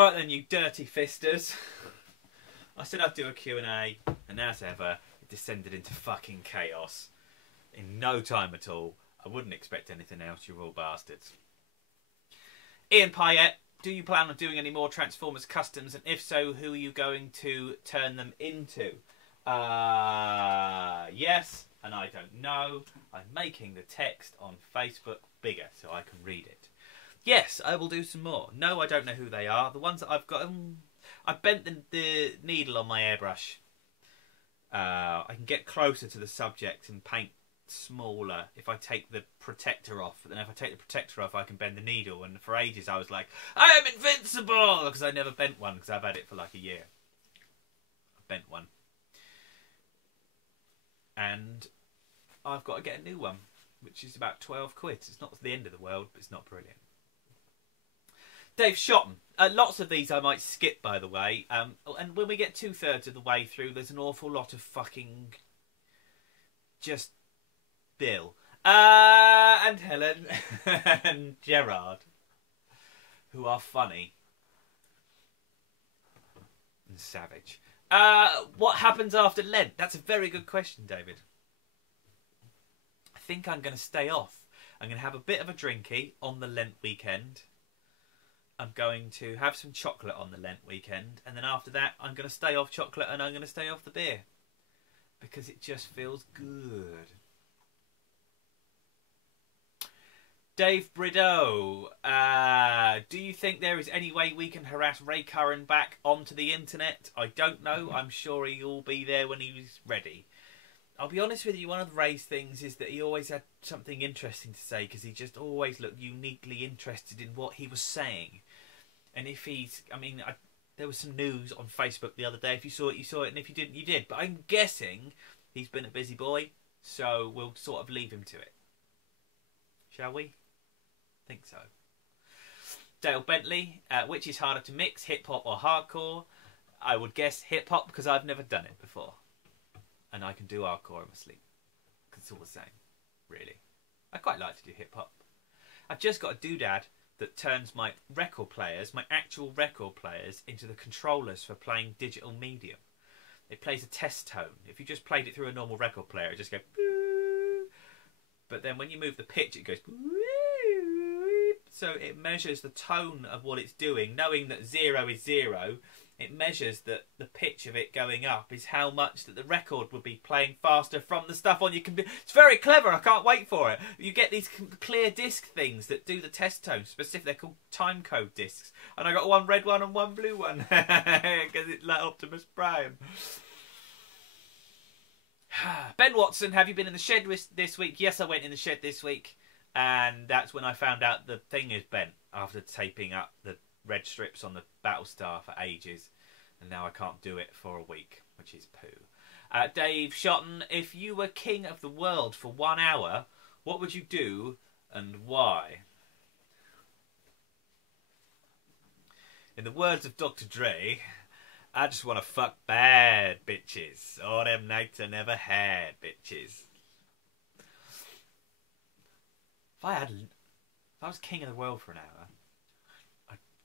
Right then, you dirty fisters. I said I'd do a Q&A, and as ever, it descended into fucking chaos. In no time at all. I wouldn't expect anything else, you're all bastards. Ian Payette, do you plan on doing any more Transformers customs? And if so, who are you going to turn them into? Yes, and I don't know. I'm making the text on Facebook bigger so I can read it. Yes, I will do some more. No, I don't know who they are. The ones that I've got... I bent the needle on my airbrush. I can get closer to the subject and paint smaller if I take the protector off. Then if I take the protector off, I can bend the needle. And for ages, I was like, I am invincible! Because I never bent one, because I've had it for like a year. I bent one. And I've got to get a new one, which is about 12 quid. It's not the end of the world, but it's not brilliant. Dave Shotton. Lots of these I might skip, by the way. And when we get 2/3 of the way through, there's an awful lot of fucking... just... Bill. And Helen. And Gerard. Who are funny. And savage. What happens after Lent? That's a very good question, David. I think I'm going to stay off. I'm going to have a bit of a drinky on the Lent weekend. I'm going to have some chocolate on the Lent weekend. And then after that, I'm going to stay off chocolate and I'm going to stay off the beer. Because it just feels good. Dave Brideau. Do you think there is any way we can harass Ray Curran back onto the internet? I don't know. I'm sure he'll be there when he's ready. I'll be honest with you, one of Ray's things is that he always had something interesting to say because he just always looked uniquely interested in what he was saying. And if he's... I mean, there was some news on Facebook the other day. If you saw it, you saw it. And if you didn't, you did. But I'm guessing he's been a busy boy. So we'll sort of leave him to it. Shall we? I think so. Dale Bentley. Which is harder to mix, hip-hop or hardcore? I would guess hip-hop because I've never done it before. And I can do hardcore in my sleep. Because it's all the same. Really. I quite like to do hip-hop. I've just got a doodad that turns my record players, my actual record players, into the controllers for playing digital medium. It plays a test tone. If you just played it through a normal record player, it just goes boo. But then when you move the pitch, it goes boo. So it measures the tone of what it's doing, knowing that 0 is 0. It measures that the pitch of it going up is how much that the record would be playing faster from the stuff on your computer. It's very clever. I can't wait for it. You get these clear disc things that do the test tone. Specific, they're called time code discs. And I got one red one and one blue one because it's like Optimus Prime. Ben Watson, have you been in the shed this week? Yes, I went in the shed this week. And that's when I found out the thing is bent after taping up the red strips on the Battlestar for ages, and now I can't do it for a week, which is poo. Dave Shotton, if you were king of the world for 1 hour, what would you do and why? In the words of Dr. Dre, I just want to fuck bad bitches. All them nights I never had bitches. If I was king of the world for an hour,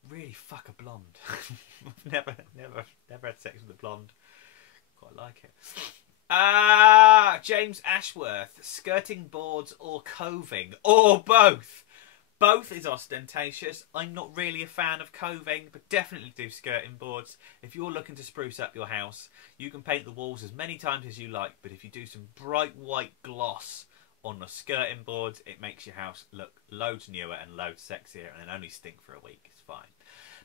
really fuck a blonde. I've never had sex with a blonde. Quite like it. James Ashworth. Skirting boards or coving? Or both? Both is ostentatious. I'm not really a fan of coving, but definitely do skirting boards. If you're looking to spruce up your house, you can paint the walls as many times as you like, but if you do some bright white gloss on the skirting boards, it makes your house look loads newer and loads sexier, and then only stink for a week. It's fine.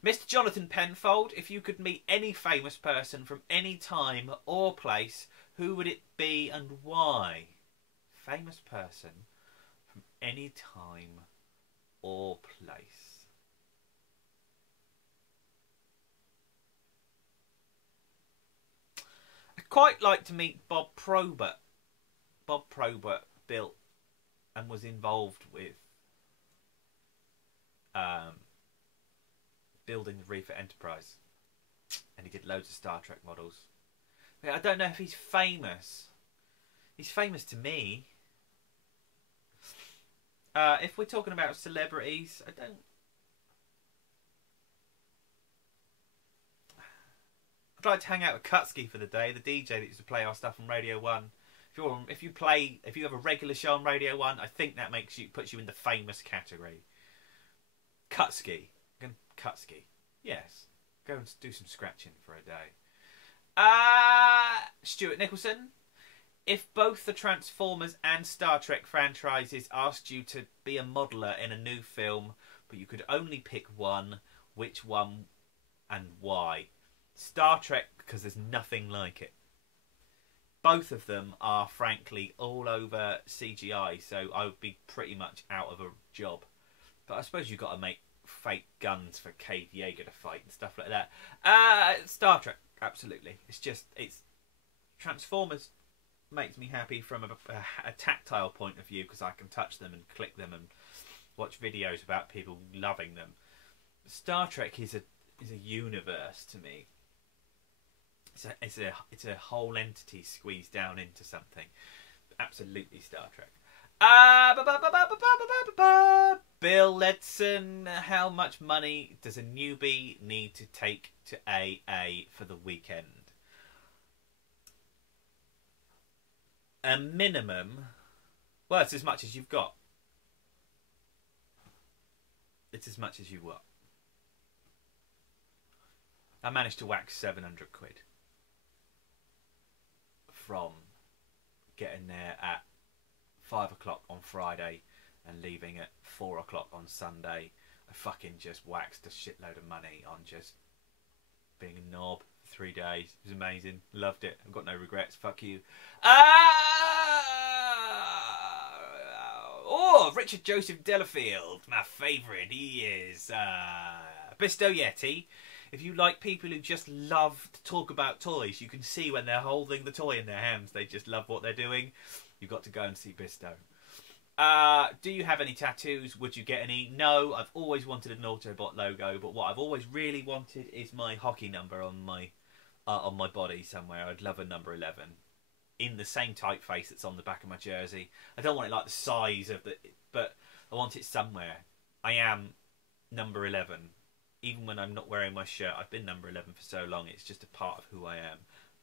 Mr. Jonathan Penfold, if you could meet any famous person from any time or place, who would it be and why? Famous person from any time or place. I'd quite like to meet Bob Probert. Bob Probert built and was involved with building the Reefer Enterprise, and he did loads of Star Trek models. But I don't know if he's famous. He's famous to me. If we're talking about celebrities, I don't I'd like to hang out with Kutsky for the day, the DJ that used to play our stuff on Radio 1. If you have a regular show on Radio 1, I think that puts you in the famous category. Kutsky. Kutsky. Yes. Go and do some scratching for a day. Stuart Nicholson. If both the Transformers and Star Trek franchises asked you to be a modeller in a new film, but you could only pick one, which one and why? Star Trek, because there's nothing like it. Both of them are, frankly, all over CGI, so I would be pretty much out of a job. But I suppose you've got to make fake guns for Cade Yeager to fight and stuff like that. Star Trek, absolutely. It's Transformers makes me happy from a tactile point of view because I can touch them and click them and watch videos about people loving them. Star Trek is a universe to me. It's a whole entity squeezed down into something. Absolutely Star Trek. Bill Ledson, how much money does a newbie need to take to AA for the weekend? A minimum. Well, it's as much as you've got. It's as much as you want. I managed to whack 700 quid from getting there at 5 o'clock on Friday and leaving at 4 o'clock on Sunday. I fucking just waxed a shitload of money on just being a knob for 3 days. It was amazing. Loved it. I've got no regrets. Fuck you. Richard Joseph Delafield. My favourite. He is Bisto Yeti. If you like people who just love to talk about toys, you can see when they're holding the toy in their hands, they just love what they're doing. You've got to go and see Bisto. Do you have any tattoos? Would you get any? No, I've always wanted an Autobot logo, but what I've always really wanted is my hockey number on my body somewhere. I'd love a number 11 in the same typeface that's on the back of my jersey. I don't want it like the size of but I want it somewhere. I am number 11. Even when I'm not wearing my shirt, I've been number 11 for so long, it's just a part of who I am.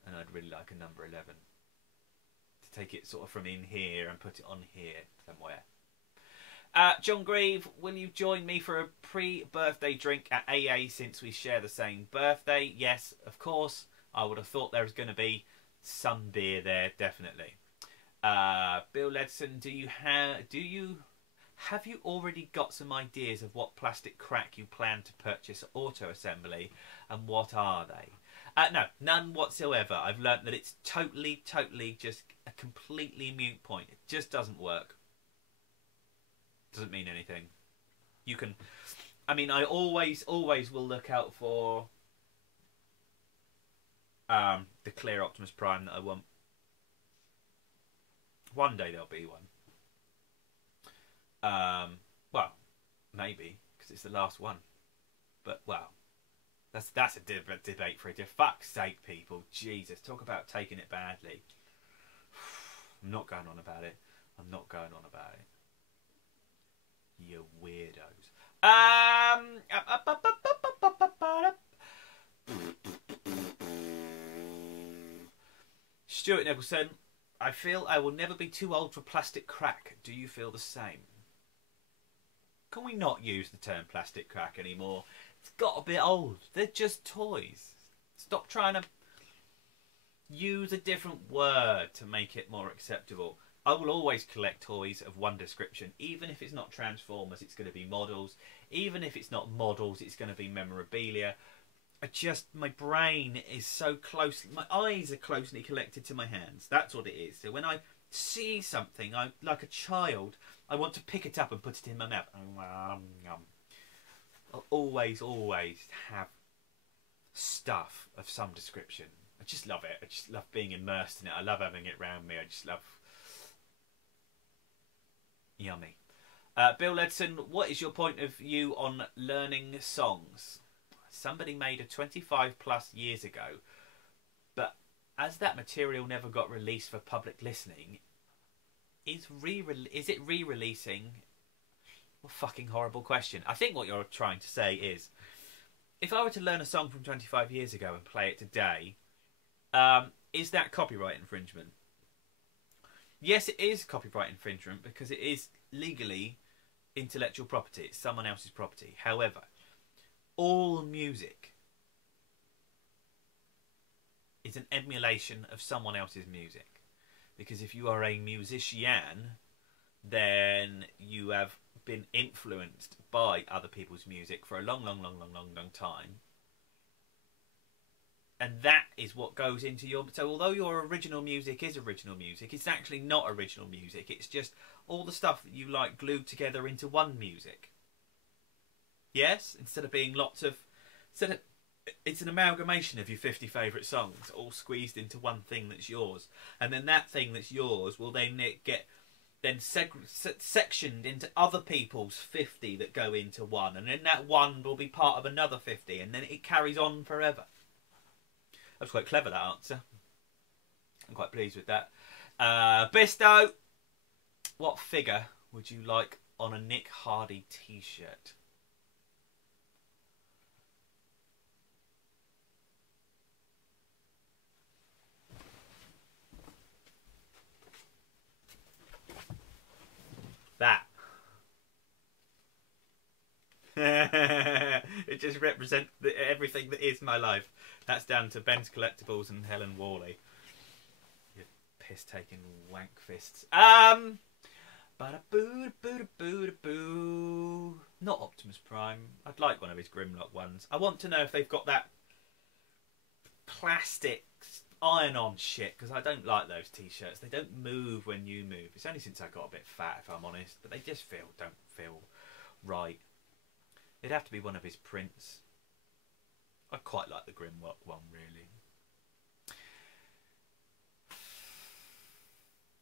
And I'd really like a number 11. To take it sort of from in here and put it on here somewhere. John Grieve, will you join me for a pre-birthday drink at AA since we share the same birthday? Yes, of course. I would have thought there was going to be some beer there, definitely. Bill Ledson, have you already got some ideas of what plastic crack you plan to purchase at Auto Assembly, and what are they? No, none whatsoever. I've learnt that it's totally just a completely moot point. It just doesn't work. Doesn't mean anything. You can... I mean, I always will look out for the clear Optimus Prime that I want. One day there'll be one. Well, maybe, because it's the last one. But, well, that's a debate for a day. Fuck's sake, people. Jesus, talk about taking it badly. I'm not going on about it. I'm not going on about it. You weirdos. Stuart Nicholson, I feel I will never be too old for plastic crack. Do you feel the same? Can we not use the term plastic crack anymore? It's got a bit old. They're just toys. Stop trying to use a different word to make it more acceptable. I will always collect toys of one description. Even if it's not Transformers, it's going to be models. Even if it's not models, it's going to be memorabilia. My brain is so close. My eyes are closely connected to my hands. That's what it is. So when I see something, like a child, I want to pick it up and put it in my mouth. I'll always have stuff of some description. I just love it. I just love being immersed in it. I love having it around me. I just love... Yummy. Bill Ledson, what is your point of view on learning songs? Somebody made a 25 plus years ago, but as that material never got released for public listening, is it re-releasing? What a fucking horrible question. I think what you're trying to say is, if I were to learn a song from 25 years ago and play it today, is that copyright infringement? Yes, it is copyright infringement because it is legally intellectual property. It's someone else's property. However, all music is an emulation of someone else's music. Because if you are a musician, then you have been influenced by other people's music for a long time. And that is what goes into your... So although your original music is original music, it's actually not original music. It's just all the stuff that you like glued together into one music. Yes? Instead of being lots of... It's an amalgamation of your 50 favourite songs, all squeezed into one thing that's yours. And then that thing that's yours will then get... sectioned into other people's 50 that go into one. And then that one will be part of another 50. And then it carries on forever. That's quite clever, that answer. I'm quite pleased with that. Bisto, what figure would you like on a Nick Hardy t-shirt? That. It just represents everything that is my life. That's down to Ben's Collectibles and Helen Wooley. You piss-taking wank fists. Ba-da-boo-da-boo-da-boo-da-boo. Not Optimus Prime. I'd like one of his Grimlock ones. I want to know if they've got that plastic iron-on shit, because I don't like those t-shirts. They don't move when you move. It's only since I got a bit fat, if I'm honest, but they just don't feel right. It'd have to be one of his prints. I quite like the Grimlock one, really.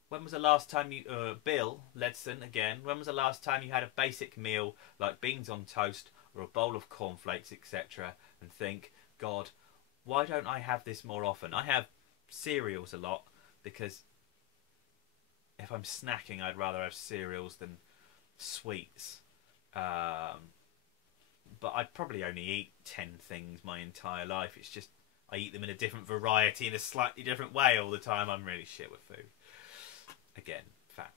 When was the last time you... Bill, Ledson, again. When was the last time you had a basic meal like beans on toast or a bowl of cornflakes, etc. and think, God, why don't I have this more often? I have cereals a lot because if I'm snacking, I'd rather have cereals than sweets. But I'd probably only eat 10 things my entire life. It's just I eat them in a different variety in a slightly different way all the time. I'm really shit with food. Again, fat.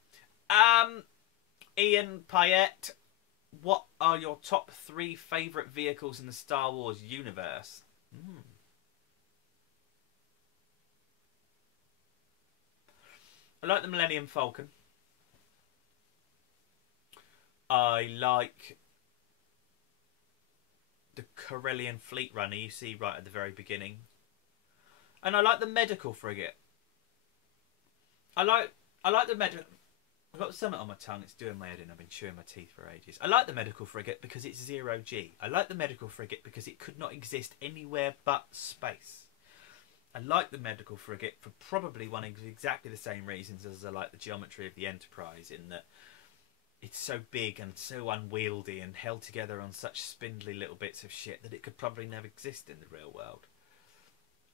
Ian Payette, what are your top 3 favourite vehicles in the Star Wars universe? I like the Millennium Falcon. I like the Corellian Fleet Runner you see right at the very beginning. And I like the medical frigate. I like the medical... I've got something on my tongue, it's doing my head in. I've been chewing my teeth for ages. I like the medical frigate because it's 0G. I like the medical frigate because it could not exist anywhere but space. I like the medical frigate for probably one of exactly the same reasons as I like the geometry of the Enterprise, in that it's so big and so unwieldy and held together on such spindly little bits of shit that it could probably never exist in the real world.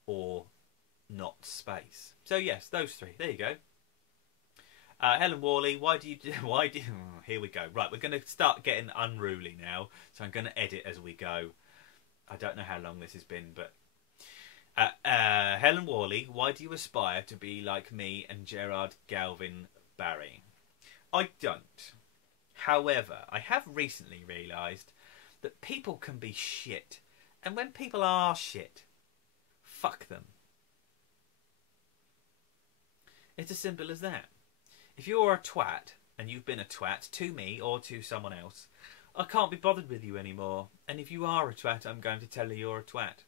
Or not space. So yes, those 3. There you go. Helen Wooley, here we go. Right, we're going to start getting unruly now, so I'm going to edit as we go. I don't know how long this has been, but... Helen Wooley, why do you aspire to be like me and Gerard Galvin Barry? I don't. However, I have recently realised that people can be shit. And when people are shit, fuck them. It's as simple as that. If you're a twat, and you've been a twat to me or to someone else, I can't be bothered with you anymore. And if you are a twat, I'm going to tell you you're a twat.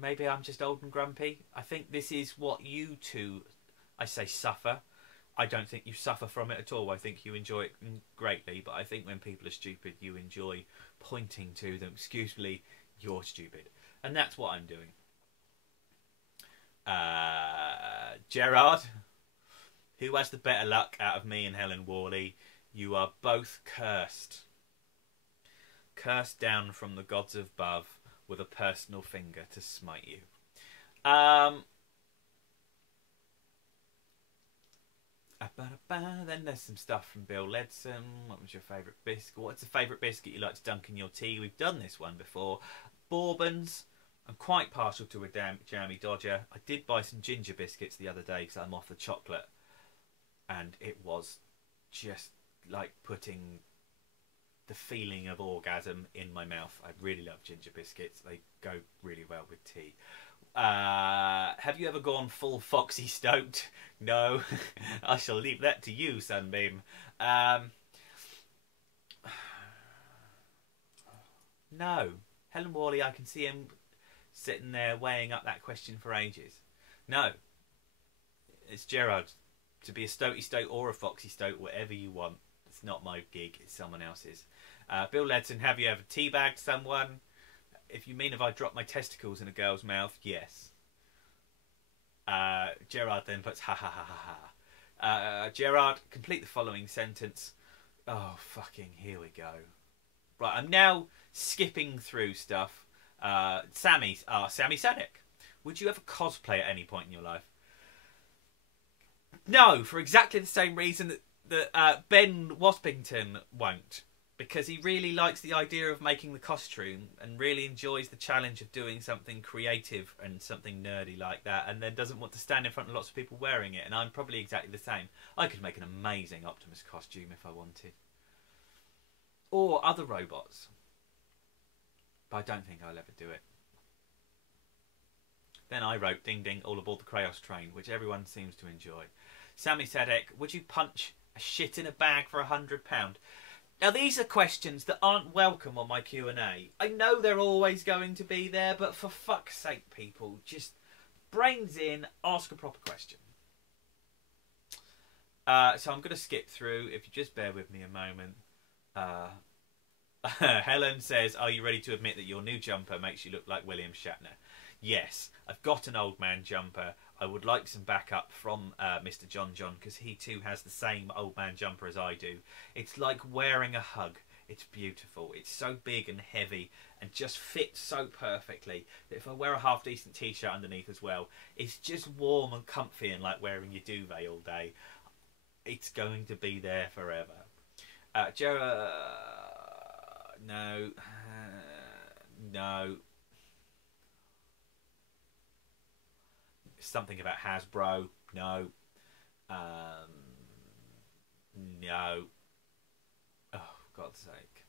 Maybe I'm just old and grumpy. I think this is what you two, I say, suffer. I don't think you suffer from it at all. I think you enjoy it greatly. But I think when people are stupid, you enjoy pointing to them. Excuse me, you're stupid. And that's what I'm doing. Gerard, who has the better luck out of me and Helen Wooley? You are both cursed. Cursed down from the gods above with a personal finger to smite you. Then there's some stuff from Bill Ledson. What was your favourite biscuit? What's the favourite biscuit you like to dunk in your tea? We've done this one before. Bourbons. I'm quite partial to a jammy Dodger. I did buy some ginger biscuits the other day because I'm off the chocolate. And it was just like putting the feeling of orgasm in my mouth. I really love ginger biscuits. They go really well with tea. Have you ever gone full Foxy stoked? No. I shall leave that to you, Sunbeam. No. Helen Wooley, I can see him sitting there weighing up that question for ages. No. It's Gerard. To be a Stokey Stoke or a Foxy Stoke, whatever you want. It's not my gig, it's someone else's. Bill Ledson, have you ever teabagged someone? If you mean have I dropped my testicles in a girl's mouth, yes. Gerard then puts ha ha ha ha ha. Gerard, complete the following sentence. Oh, fucking, here we go. Right, I'm now skipping through stuff. Semisonic. Would you ever cosplay at any point in your life? No, for exactly the same reason that Ben Waspington won't. Because he really likes the idea of making the costume and really enjoys the challenge of doing something creative and something nerdy like that, and then doesn't want to stand in front of lots of people wearing it. And I'm probably exactly the same. I could make an amazing Optimus costume if I wanted. Or other robots. But I don't think I'll ever do it. Then I wrote Ding Ding all aboard the Kraos train, which everyone seems to enjoy. Sammy Sadek, would you punch a shit in a bag for £100? Now these are questions that aren't welcome on my Q&A. I know they're always going to be there, but for fuck's sake, people, just brains in, ask a proper question. So I'm going to skip through, if you just bear with me a moment. Helen says, are you ready to admit that your new jumper makes you look like William Shatner? Yes, I've got an old man jumper. I would like some backup from Mr. John because he too has the same old man jumper as I do. It's like wearing a hug. It's beautiful. It's so big and heavy and just fits so perfectly that if I wear a half-decent t-shirt underneath as well, it's just warm and comfy and like wearing your duvet all day. It's going to be there forever. No. No. Something about Hasbro. No. No. Oh, God's sake.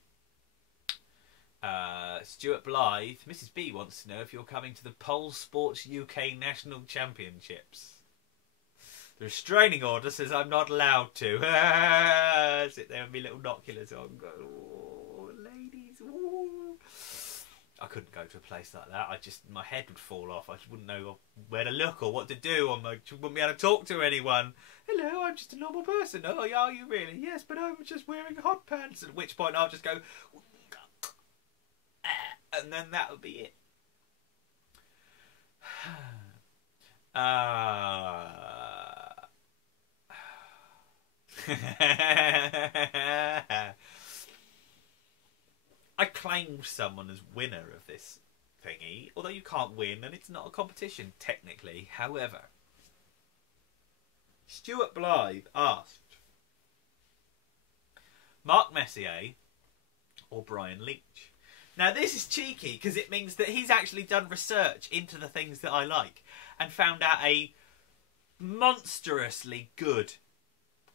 Stuart Blythe. Mrs. B wants to know if you're coming to the Pole Sports UK National Championships. The restraining order says I'm not allowed to. Sit there with my little binoculars on. Oh, ladies. Ooh. I couldn't go to a place like that. My head would fall off. I just wouldn't know where to look or what to do. I wouldn't be able to talk to anyone. Hello, I'm just a normal person. Oh, are you really? Yes, but I'm just wearing hot pants. At which point I'll just go, and then that would be it. I claimed someone as winner of this thingy, although you can't win and it's not a competition technically. However, Stuart Blythe asked Mark Messier or Brian Leetch. Now this is cheeky because it means that he's actually done research into the things that I like and found out a monstrously good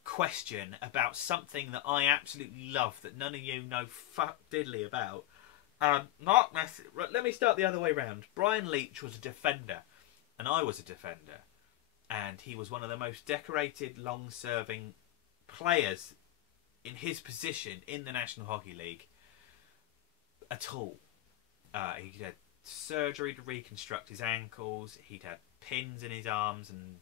question about something that I absolutely love that none of you know fuck diddly about. Mark Messier, let me start the other way round. Brian Leetch was a defender and I was a defender, and he was one of the most decorated long-serving players in his position in the National Hockey League at all. He had surgery to reconstruct his ankles, he'd had pins in his arms, and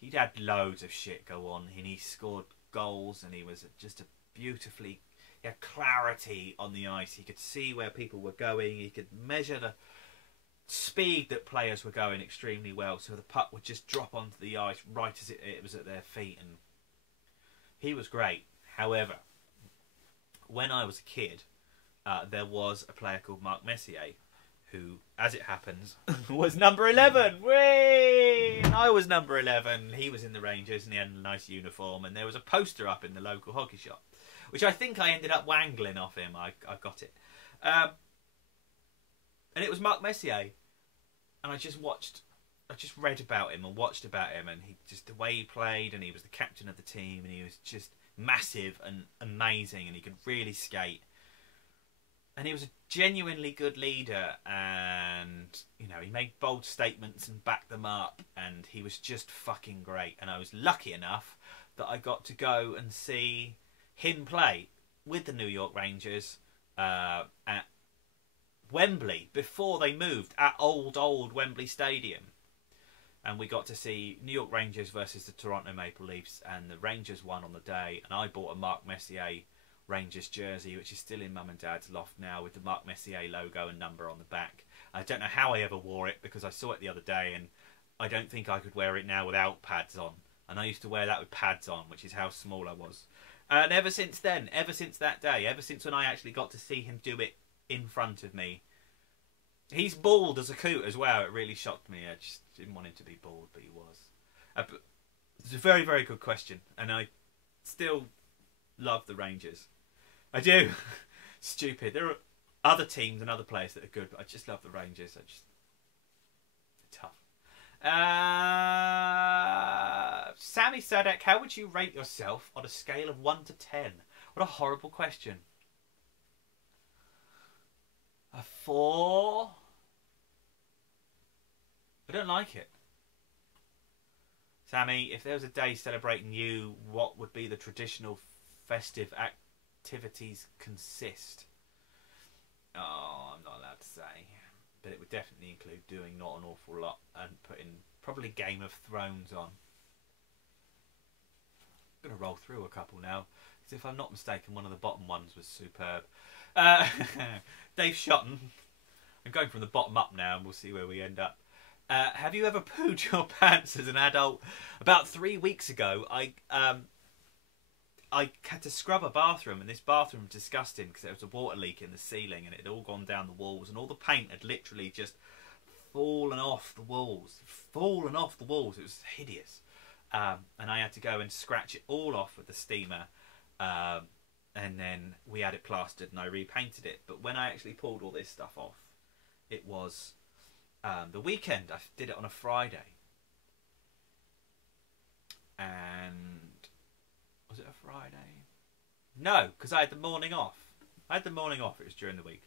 he'd had loads of shit go on, and he scored goals, and he was just a beautifully... He had clarity on the ice. He could see where people were going. He could measure the speed that players were going extremely well, so the puck would just drop onto the ice right as it was at their feet, and he was great. However, when I was a kid, there was a player called Mark Messier who, as it happens, was number 11. Whee! And I was number 11. He was in the Rangers and he had a nice uniform. And there was a poster up in the local hockey shop, which I think I ended up wangling off him. I got it. And it was Mark Messier. And I just read about him and watched about him. And he just, the way he played, and he was the captain of the team. And he was just massive and amazing. And he could really skate. And he was a genuinely good leader, and, you know, he made bold statements and backed them up, and he was just fucking great. And I was lucky enough that I got to go and see him play with the New York Rangers at Wembley before they moved, at old Wembley Stadium. And we got to see New York Rangers versus the Toronto Maple Leafs, and the Rangers won on the day, and I bought a Mark Messier Rangers jersey, which is still in Mum and Dad's loft now, with the Mark Messier logo and number on the back. I don't know how I ever wore it, because I saw it the other day and I don't think I could wear it now without pads on. And I used to wear that with pads on, which is how small I was. And ever since then, ever since that day, ever since when I actually got to see him do it in front of me. He's bald as a coot as well. It really shocked me. I just didn't want him to be bald, but he was. It's a very, very good question, and I still love the Rangers. I do. Stupid. There are other teams and other players that are good, but I just love the Rangers. They're tough. Sammy Sadek, how would you rate yourself on a scale of 1 to 10? What a horrible question. A 4? I don't like it. Sammy, if there was a day celebrating you, what would be the traditional festive activities consist? Oh, I'm not allowed to say. But it would definitely include doing not an awful lot and putting probably Game of Thrones on. I'm going to roll through a couple now, because if I'm not mistaken, one of the bottom ones was superb. Dave Shotton. I'm going from the bottom up now, and we'll see where we end up. Have you ever pooed your pants as an adult? About 3 weeks ago, I had to scrub a bathroom, and this bathroom was disgusting because there was a water leak in the ceiling, and it had all gone down the walls, and all the paint had literally just fallen off the walls. It was hideous. And I had to go and scratch it all off with the steamer, and then we had it plastered and I repainted it. But when I actually pulled all this stuff off, it was the weekend. I did it on a Friday. And was it a Friday? No, because I had the morning off. It was during the week.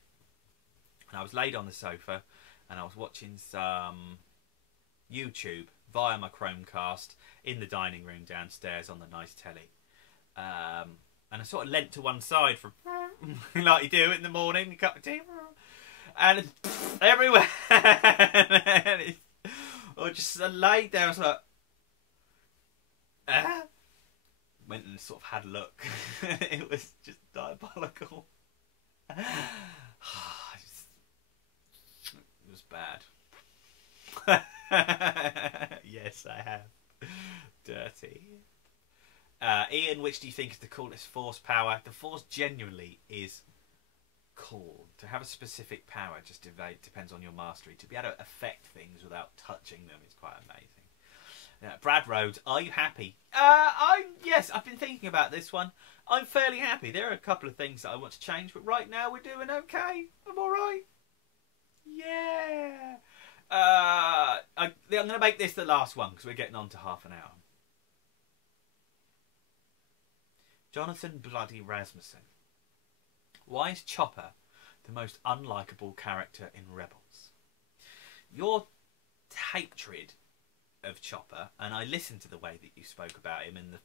And I was laid on the sofa and I was watching some YouTube via my Chromecast in the dining room downstairs on the nice telly. And I sort of leant to one side from like you do in the morning, a cup of tea, and it's everywhere. And I just laid there. I was like, went and sort of had a look. It was just diabolical. It was bad. Yes, I have. Dirty. Ian, which do you think is the coolest force power? The force genuinely is cool. To have a specific power just depends on your mastery. To be able to affect things without touching them is quite amazing. Brad Rhodes, are you happy? Yes, I've been thinking about this one. I'm fairly happy. There are a couple of things that I want to change, but right now we're doing okay. I'm alright. Yeah. I'm going to make this the last one because we're getting on to half an hour. Jonathan Bloody Rasmussen. Why is Chopper the most unlikable character in Rebels? Your hatred of Chopper, and I listened to the way that you spoke about him in the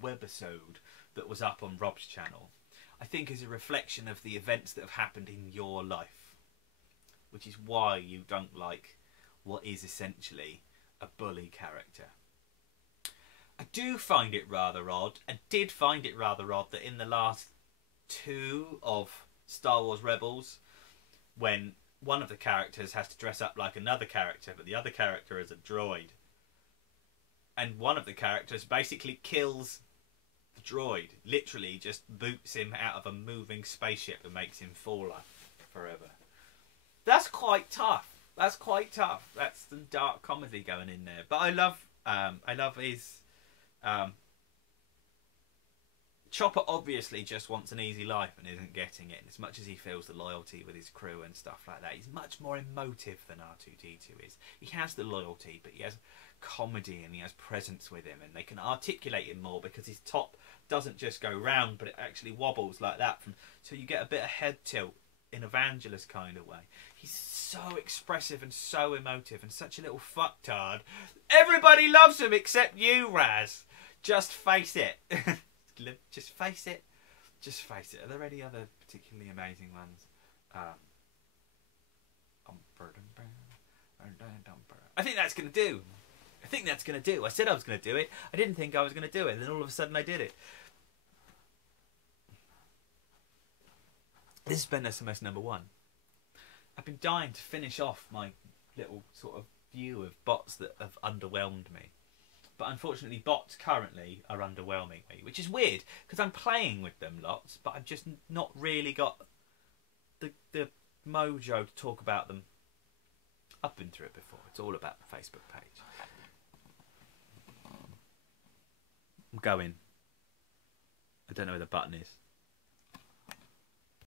webisode that was up on Rob's channel, I think is a reflection of the events that have happened in your life, which is why you don't like what is essentially a bully character. I do find it rather odd. I did find it rather odd that in the last 2 of Star Wars Rebels, when one of the characters has to dress up like another character, but the other character is a droid, and one of the characters basically kills the droid, literally just boots him out of a moving spaceship and makes him fall forever. That's quite tough. That's quite tough. That's some dark comedy going in there. But I love his. Chopper obviously just wants an easy life and isn't getting it. And as much as he feels the loyalty with his crew and stuff like that, he's much more emotive than R2-D2 is. He has the loyalty, but he has comedy and he has presence with him, and they can articulate him more because his top doesn't just go round, but it actually wobbles like that. So you get a bit of head tilt in Evangelist kind of way. He's so expressive and so emotive and such a little fucktard. Everybody loves him except you, Razz. Just face it. Just face it. Just face it. Are there any other particularly amazing ones? I think that's going to do. I think that's going to do. I said I was going to do it. I didn't think I was going to do it. And then all of a sudden I did it. This has been SMS number 1. I've been dying to finish off my little sort of view of bots that have underwhelmed me. But unfortunately, bots currently are underwhelming me, which is weird because I'm playing with them lots, but I've just not really got the mojo to talk about them. I've been through it before. It's all about the Facebook page. I'm going. I don't know where the button is.